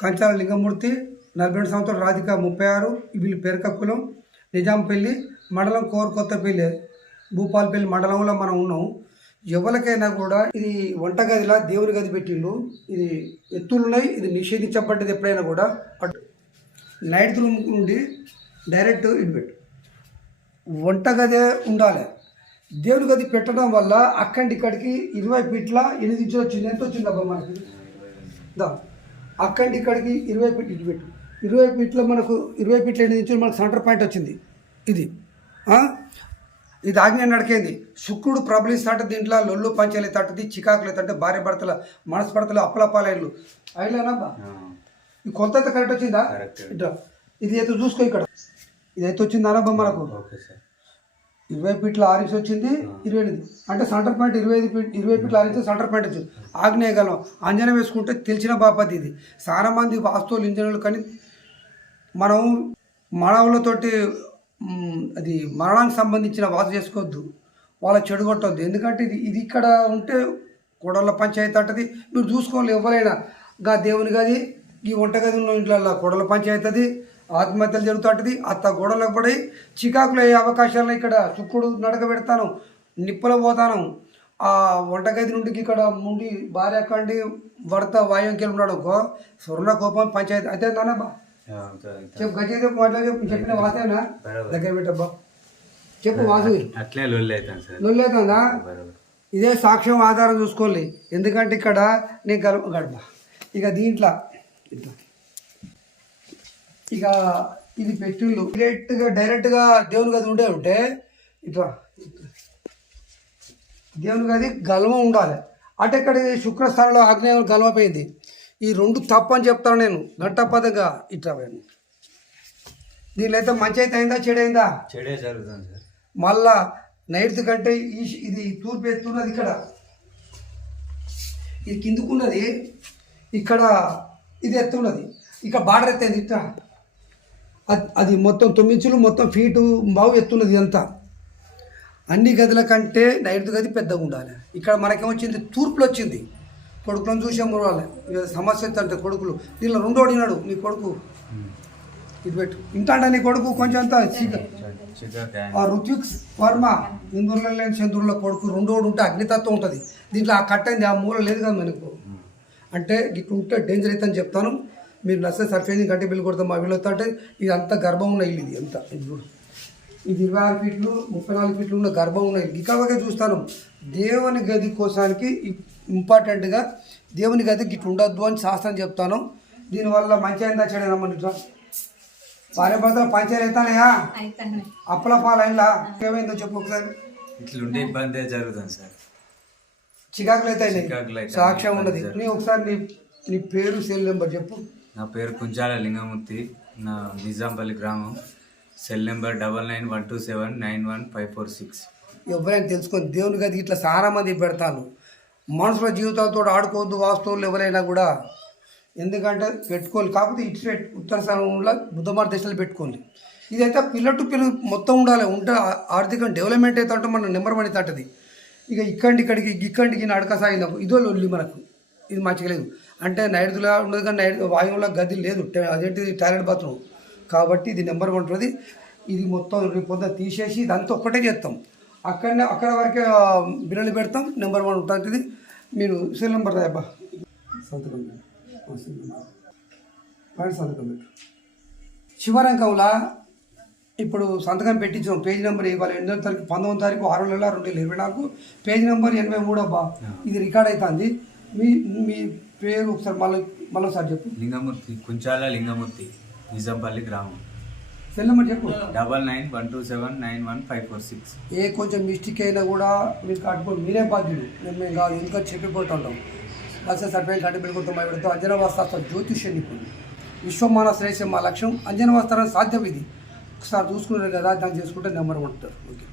కంచాల లింగమూర్తి నలభై రెండు సంవత్సరాలు రాధిక ముప్పై ఆరు వీళ్ళు పేరుక కులం నిజాంపల్లి మండలం కోర్ కొత్తపల్లి భూపాలపల్లి మండలంలో మనం ఉన్నాం. ఎవరికైనా కూడా ఇది వంటగదిలా దేవుని గది పెట్టిండు. ఇది ఎత్తులు ఉన్నాయి ఇది నిషేధించబడ్డది ఎప్పుడైనా కూడా. నైట్ రూమ్ నుండి డైరెక్ట్ ఇటు పెట్టు వంటగదే ఉండాలి. దేవుని గది పెట్టడం వల్ల అక్కడి ఇక్కడికి ఇరవై ఫీట్ల ఎనిమిది ఇంచులు వచ్చింది ఎంత వచ్చింది అబ్బా మనకి? దా అక్కడి ఇక్కడికి ఇరవై ఫీట్ ఇటు పెట్టు. ఇరవై ఫీట్లో మనకు ఇరవై ఫీట్ల ఎనిమిది ఇంచులు మనకు సెంటర్ పాయింట్ వచ్చింది. ఇది? ఇది ఆజ్ఞ నడికేంది? శుక్రుడు ప్రబలిస్తాట దీంట్లో లొల్లు పంచాలి తట్టది చికాకులు తట్టే భార్య భర్తల మనస్పర్తలు అప్పలపాలైళ్ళు అయిలేనబ్బా ఈ అయితే కరెక్ట్ వచ్చిందా? ఇది అయితే చూసుకో ఇక్కడ. ఇది అయితే వచ్చిందా మనకు ఓకే సార్. ఇరవై ఫీట్ల ఆరు ఇంచ్ వచ్చింది ఇరవై ఎనిమిది అంటే సెంటర్ పాయింట్ ఇరవై ఐదు ఫీట్ ఇరవై ఫీట్ల ఆరు ఇంచ్ సెంటర్ పాయింట్ వచ్చింది. ఆగ్నేయగలం అంజనం వేసుకుంటే తెలిసిన బాపతి ఇది. చాలా మంది వాస్తువులు ఇంజనీర్లు కానీ మనం మానవులతోటి అది మరణానికి సంబంధించిన వాసు చేసుకోవద్దు. వాళ్ళ చెడు కొట్టవద్దు ఎందుకంటే ఇది ఇది ఇక్కడ ఉంటే కోడళ్ళ పంచాయతీ అంటది. మీరు చూసుకోవాలి ఎవరైనా. గా దేవుని గది ఈ వంటగది ఉన్న ఇంట్లో కోడల పంచాయతీ అది. ఆత్మహత్యలు జరుగుతుంటది అత్త గోడలకు పడి చికాకులు అయ్యే అవకాశాలు ఇక్కడ శుక్రుడు నడక పెడతాను నిప్పుల పోతాను. ఆ వంటగది నుండి ఇక్కడ ముండి భార్య కండి భర్త వాయుంకెళ్ళి ఉన్నాడు. స్వర్ణ కోపం పంచాయతీ. అయితే నానబ్బా చెప్పు గజ చెప్పు మాట్లాడి చెప్పు. చెప్పిన వాసేనా దగ్గర పెట్టబ్బా చెప్పు వాసు. అట్లే లొల్లి అవుతాను సార్. లొల్లేతుందా? బరోబర్. ఇదే సాక్ష్యం ఆధారం చూసుకోవాలి. ఎందుకంటే ఇక్కడ నేను గడప గడప ఇక దీంట్లో ఇట్లా. ఇక ఇది పెట్టిళ్ళు డైరెక్ట్గా డైరెక్ట్గా దేవుని గది ఉండే ఉంటే ఇట్లా. దేవుని గది గల్వ ఉండాలి. అటు ఇక్కడ శుక్రస్థానంలో ఆగ్నేయం గల్వపోయింది ఈ రెండు తప్పు అని చెప్తాను నేను. గంటపదంగా ఇట్లా పోయాను దీనిలో అయితే మంచి అయితే అయిందా చెడు అయిందా? చెడే జరుగుతుంది సార్. మళ్ళా నైట్ కంటే ఈ ఇది తూర్పు ఎత్తున్నది ఇక్కడ. ఇది కిందుకున్నది ఇక్కడ ఇది ఎత్తున్నది. ఇక్కడ బార్డర్ ఎత్తైంది. ఇట్లా. అది- అది మొత్తం తొమ్మిదించులు మొత్తం ఫీటు బావు ఎత్తున్నది అంతా అన్ని గదుల కంటే నైట్ గది పెద్దగా ఉండాలి. ఇక్కడ మనకేమొచ్చింది? తూర్పులో వచ్చింది కొడుకులను చూసే ఇక సమస్య అంటే కొడుకులు. దీనిలో రెండో అడిగినాడు నీ కొడుకు. ఇది పెట్టు. ఇంటాంట నీ కొడుకు? కొంచెం అంతా రుత్విక్ వర్మ ఇందూరులో లేని చంద్రుల్లో కొడుకు రెండోడు ఉంటే అగ్నితత్వం ఉంటుంది. దీంట్లో ఆ కట్టంది ఆ మూల లేదు కదా మనకు. అంటే ఇట్లా ఉంటే డేంజర్ అయితే అని చెప్తాను. మీరు నచ్చే సర్ఫేసింగ్ కట్టి బిల్లు కొడతాం మా వీళ్ళు అంటే ఇది అంత గర్భం ఉన్న ఇల్లు ఇది అంత. ఇది చూడు. ఇది ఇరవై ఆరు ఫీట్లు ముప్పై నాలుగు ఫీట్లు ఉన్న గర్భం ఉన్న ఇల్లు. ఇకవగా చూస్తాను. దేవుని గది కోసానికి ఇంపార్టెంట్గా దేవుని గది గిట్ల ఉండొద్దు అని శాస్త్రం చెప్తాను. దీనివల్ల మంచి అయిందా చెడేనమ్మని ఇట్లా భార్య భర్తలు పంచాయతీ అవుతానయా? అప్పల పాలైన్లా ఏమైందో చెప్పు ఒకసారి. ఇట్లుంటే ఇబ్బంది జరుగుతుంది సార్. చికాకులు అయితే సాక్ష్యం ఉన్నది. ఇబ్బంది నీ ఒకసారి నీ నీ పేరు సెల్ నెంబర్ చెప్పు. నా పేరు కుంచాల లింగమూర్తి నా నిజాంపల్లి గ్రామం cell number double nine one two seven nine one five four six. ఎవరైనా తెలుసుకొని దేవుని గది ఇట్లా చాలా మంది పెడతాను మనుషుల జీవితాలతో ఆడుకోవద్దు వాస్తవులు ఎవరైనా కూడా. ఎందుకంటే పెట్టుకోవాలి. కాకపోతే ఇటు సైడ్ ఉత్తర స్థానంలో బుద్ధమార్ దశలో పెట్టుకోండి ఇదైతే పిల్ల టు పిల్ల మొత్తం ఉండాలి. ఉంటే ఆ- ఆర్థికంగా డెవలప్మెంట్ అయితే అంటే మన నెంబర్ వన్ అవుతుంది ఇక ఇక్కడి ఇక్కడికి ఇక్కడికి నడక సాగినప్పుడు ఇదో లొల్లి మనకు. ఇది మంచిగా లేదు. అంటే నైరుతిలో ఉండదు కానీ నైరు వాయువులో గది లేదు. అదేంటిది? టాయిలెట్ బాత్రూమ్ కాబట్టి ఇది నెంబర్ వన్ ఉంటుంది. ఇది మొత్తం రేపు పొద్దున తీసేసి ఇదంతా ఒక్కటే చేస్తాం. అక్కడనే అక్కడ వరకే బిర్యానీ పెడతాం. నెంబర్ వన్ ఉంటుంది. మీరు సెల్ నెంబర్ రాయబ్బా సంతకం పెట్టు. సంతకం పెట్టు. శివరంకంలా ఇప్పుడు సంతకం పెట్టించాం. పేజ్ నెంబర్ ఇవాళ ఎనిమిదో తారీఖు పంతొమ్మిది తారీఖు ఆరు నెలల రెండు వేల ఇరవై నాలుగు. పేజ్ నెంబర్ ఎనభై మూడు అబ్బా. ఇది రికార్డ్ అవుతుంది మీ మీ పేరు ఒకసారి మళ్ళీ మళ్ళీ ఒకసారి చెప్పు. లింగమూర్తి కుంచాల లింగమూర్తి నిజాంపల్లి గ్రామం. సెల్ నెంబర్ చెప్పు. Double nine one two seven nine one five four six. ఏ కొంచెం మిస్టేక్ అయినా కూడా మీరు కట్టుకోండి మీరే బాధ్యులు. మేము మేము కాదు ఎందుకంటే చెప్పిపోతుంటాం బస్సు సర్పేలు కట్టి పెట్టుకుంటాం మా పెడతాం అంజన వస్త్ర జ్యోతిష్య నిపుణులు విశ్వమాన శ్రేష్ఠ మా లక్ష్యం అంజన వస్త్రం సాధ్యం ఇది. ఒకసారి చూసుకున్నారు కదా దాన్ని చేసుకుంటే నెంబర్ ఉంటారు. ఓకే.